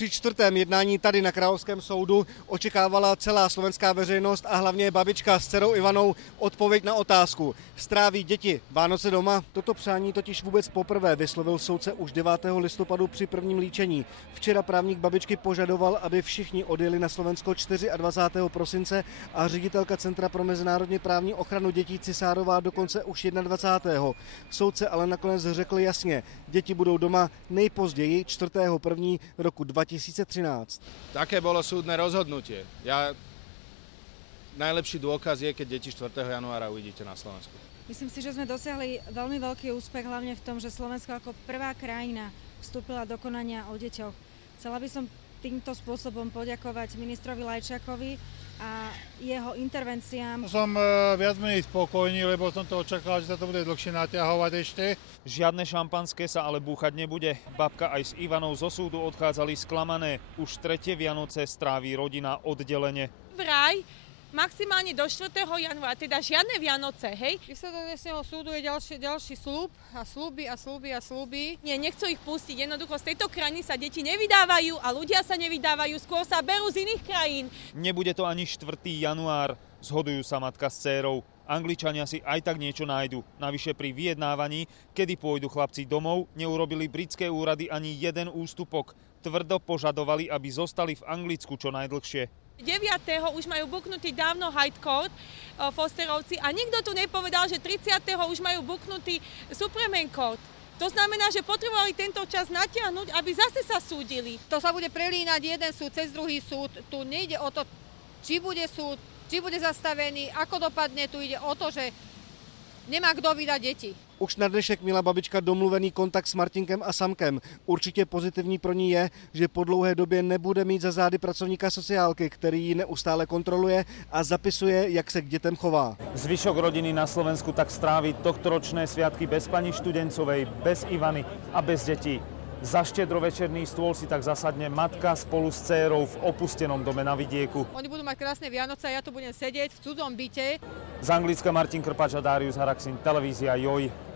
Při čtvrtém jednání tady na Královském soudu očekávala celá slovenská veřejnost a hlavně babička s dcerou Ivanou odpověď na otázku. Stráví děti Vánoce doma? Toto přání totiž vůbec poprvé vyslovil soudce už 9. listopadu při prvním líčení. Včera právník babičky požadoval, aby všichni odjeli na Slovensko 24. prosince a ředitelka Centra pro mezinárodně právní ochranu dětí Cisárová dokonce už 21. Soudce ale nakonec řekl jasně, děti budou doma nejpozději 4.1. roku 2013. Také bolo súdne rozhodnutie. Najlepší dôkaz je, keď deti 4. januára uvidíte na Slovensku. Myslím si, že sme dosiahli veľmi veľký úspech, hlavne v tom, že Slovensko ako prvá krajina vstúpila do konania o deťoch. Chcela by som týmto spôsobom poďakovať ministrovi Lajčákovi a jeho intervenciám. Som viac menej spokojný, lebo som to očakával, že sa to bude dlhšie naťahovať ešte. Žiadne šampanské sa ale búchať nebude. Babka aj s Ivanou zo súdu odchádzali sklamané. Už 3. Vianoce stráví rodina oddelene. Vraj maximálne do 4. januára, teda žiadne Vianoce, hej? Výsledok dnešného súdu je ďalší sľub a sľuby a sľuby a sľuby. Nie, nechcú ich pustiť. Jednoducho z tejto krajiny sa deti nevydávajú a ľudia sa nevydávajú, skôr sa berú z iných krajín. Nebude to ani 4. január, zhodujú sa matka s dcérou. Angličania si aj tak niečo nájdu. Navyše pri vyjednávaní, kedy pôjdu chlapci domov, neurobili britské úrady ani jeden ústupok. Tvrdo požadovali, aby zostali v Anglicku čo najdlhšie. 9. už majú buknutý dávno Hyde Court Fosterovci a nikto tu nepovedal, že 30. už majú buknutý Supreme Court. To znamená, že potrebovali tento čas natiahnuť, aby zase sa súdili. To sa bude prelínať jeden súd cez druhý súd. Tu nejde o to, či bude súd, či bude zastavený, ako dopadne. Tu ide o to, že nemá kdo vydať deti. Už na dnešek měla babička domluvený kontakt s Martinkem a Samkem. Určitě pozitivní pro ní je, že po dlouhé době nebude mít za zády pracovníka sociálky, který ji neustále kontroluje a zapisuje, jak se k dětem chová. Zvyšok rodiny na Slovensku tak stráví tohtoročné sviatky bez pani Študencovej, bez Ivany a bez detí. Za štedrovečerný stôl si tak zasadne matka spolu s dcérou v opustenom dome na vidieku. Oni budú mať krásne Vianoce a ja tu budem sedieť v cudzom byte. Z Anglicka Martin Krpač a Darius Haraxin, televízia JOJ.